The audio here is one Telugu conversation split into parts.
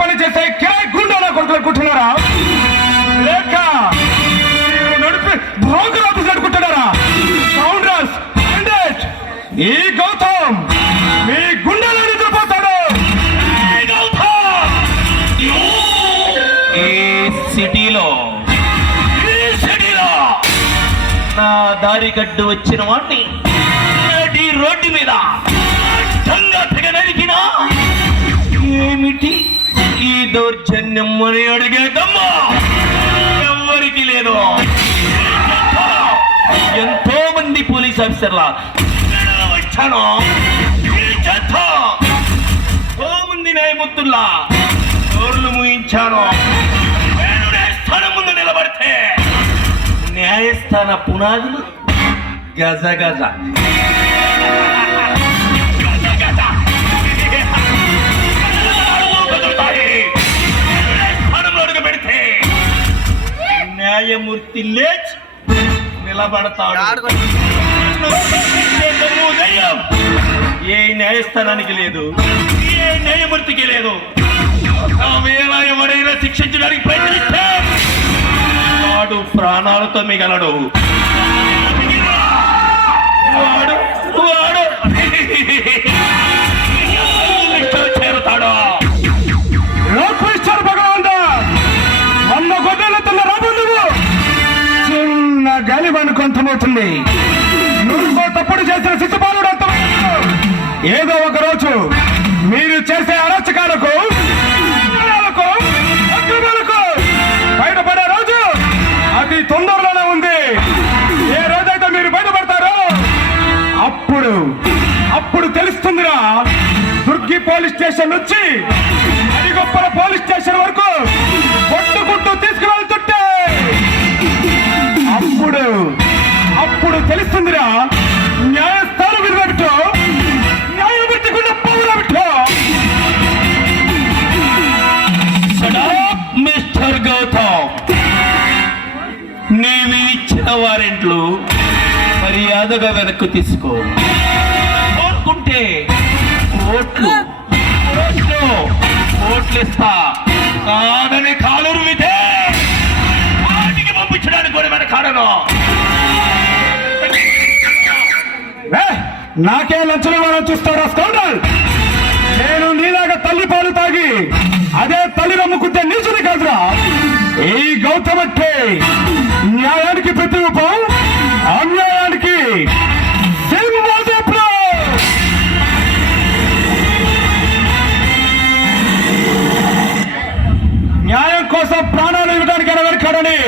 పని చేసే కిరాయి గుండాల కొడుకులు అనుకుంటున్నారా? లేక మీరు నడిపి బ్రోకర్ ఆఫీస్ అనుకుంటున్నారా? కౌంటర్స్ ఈ గౌతమ్ మీ గుండెలో నిద్రపోతాడు. ఈ సిటీలో నా దారి గడ్డు వచ్చిన వాడిని రోడ్డు మీద తెగ నరికినా ఏమిటి ఈ దౌర్జన్యం అని అడిగేదమ్మా ఎవరికి లేదు. ఎంతో మంది పోలీస్ ఆఫీసర్ల వచ్చాను, ఎంతో మంది న్యాయమూర్తుల్లా డోర్లు ముయించాను. నేను న్యాయస్థానం ముందు నిలబడితే న్యాయస్థాన పునాదులు గజ గజ పెడితే న్యాయమూర్తి లేచి నిలబడతాడు. ఏ న్యాయస్థానానికి లేదు, ఏ న్యాయమూర్తికి లేదు. ఒకవేళ ఎవరైనా శిక్షించడానికి ప్రయత్నిస్తే వాడు ప్రాణాలతో మిగలడు. వాడు వాడు చేరుతాడు. చిన్న గాలివాను కొంతమవుతుంది. నువ్వు తప్పుడు చేసిన శిశుపాలుడు అంతమవుతాడు. ఏదో ఒక రోజు మీరు చేసే అరాచకాలకు అక్రమాలకు బయటపడే రోజు అది తొందరలోనే ఉంది. ఏ రోజైతే మీరు బయటపడతారో అప్పుడు తెలుస్తుందిరా. దుర్గి పోలీస్ స్టేషన్ నుంచి అడిగొప్పల పోలీస్ స్టేషన్ వరకు కొట్టుకుంటూ తీసుకువెళ్తుంటే అప్పుడు తెలుస్తుందిరా న్యాయస్థానం విలువటో న్యాయమూర్తికున్న పౌరమిటో. మిస్టర్ గౌతమ్, నీవు ఇచ్చిన వారెంట్లు మర్యాదగా వెనక్కు తీసుకో. కోరుకుంటే ఓట్లు ఇస్తా, కాదని కాలూరు విధే వాటికి పంపించడానికి కూడా మన కాడను. నాకే లంచం ఇవ్వాలని చూస్తారా స్కౌండర్? నేను నీలాగా తల్లి పాలు తాగి అదే తల్లి నమ్ముకుంటే నీచుని కాదురా. ఈ గౌతమ్ అంటే న్యాయానికి ప్రతిరూపం, అన్యాయానికి న్యాయం కోసం ప్రాణాలు ఇవ్వడానికి వెనకాడని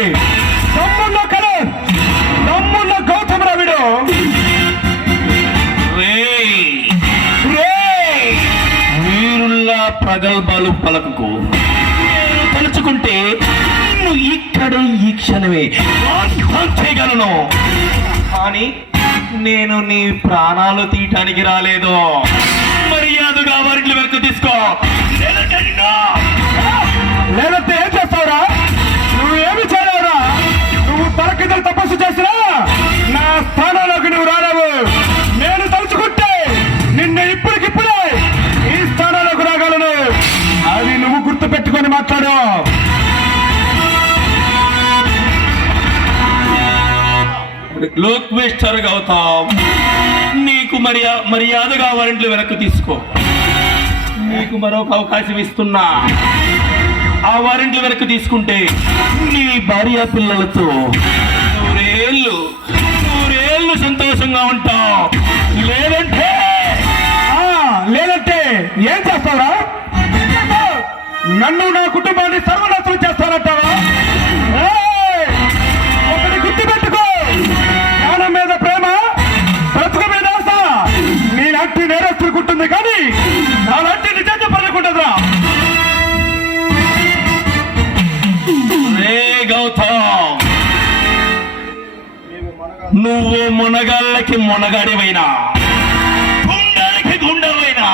దమ్మున్న గౌతమ్ రావిడు. వీరుల్లా ప్రగల్భాలు పలకకు. తలుచుకుంటే నిన్ను ఇక్కడ ఈ క్షణమే చేయగలను, కానీ నేను నీ ప్రాణాలు తీయటానికి రాలేదు. మర్యాదగా వారిని వెనక్కి తీసుకో. లేదంటే ఏం చేస్తావురా? నువ్వేమి చేయలేవురా? నువ్వు తరకిదలు తపస్సు చేసినా నా స్థానంలోకి నువ్వు రాలేవు. నేను తలుచుకుంటే నిన్ను ఇప్పటికిప్పుడే ఈ స్థానంలోకి రాగలను. అది నువ్వు గుర్తు పెట్టుకొని మాట్లాడు. లోక్ మిస్టర్ గౌతమ్, నీకు మర్యాదగా వారెంట్లు వెనక్కి తీసుకో. నీకు మరొక అవకాశం ఇస్తున్నా. ఆ వారెంట్లు వెనక్కి తీసుకుంటే నీ భార్య పిల్లలతో నూరేళ్ళు సంతోషంగా ఉంటావు. లేదంటే ఏం చేస్తావురా? నన్ను నా కుటుంబాన్ని సర్వనాశనం చేస్తానంటావా? ఒకటి గుర్తుపెట్టుకో, ప్రాణం మీద ప్రేమ, బ్రతుకు మీద ఆశ నీలాంటి నేరస్తుకుంటుంది, కానీ నాలాంటి నిజంగా పడకుంటుందిరా. గౌతమ్, నువ్వు మునగాళ్ళకి మునగాడివైనా గుండెలకి గుండెవైనా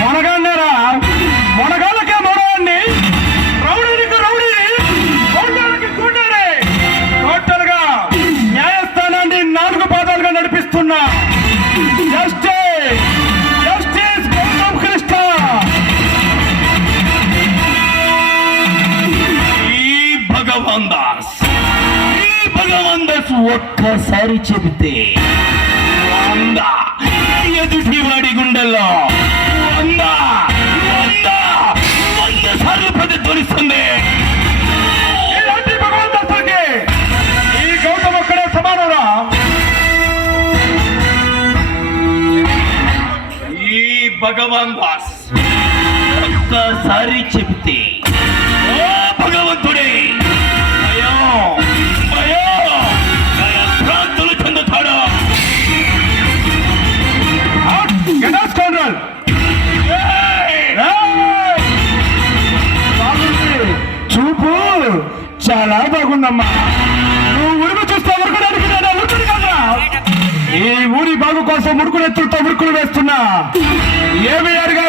మునగాడిరా. మునగాళ్ళకే మొనగాడిని, రౌడీకి రౌడీని, గుండెలకి గుండెని. టోటల్ గా న్యాయస్థానాన్ని భగవంతుడు ఒక్కసారి చెబితే 100 ఎదుటి వాడి గుండెల్లో 100 సార్లు ప్రతిధ్వనిస్తుంది. ఇలాంటి భగవంతుడికి ఈ గౌతమ్ ఒక్కడే సమానరా? ఈ భగవాన్ దాస్ ఒక్కసారి చెబితే ఓ భగవంతుడే భ్రాంతులు చెందుతాడు. Get out, scoundrel! చూపు చాలా బాగుందమ్మా. నువ్వు ఉరుకు చూస్తే ఉరుకుడానికి నేను ఉరుకుడు కదా. ఈ ఊరి బాగు కోసం ఉరుకులెత్తులతో ఉరుకులు వేస్తున్నా. ఏమి అడిగా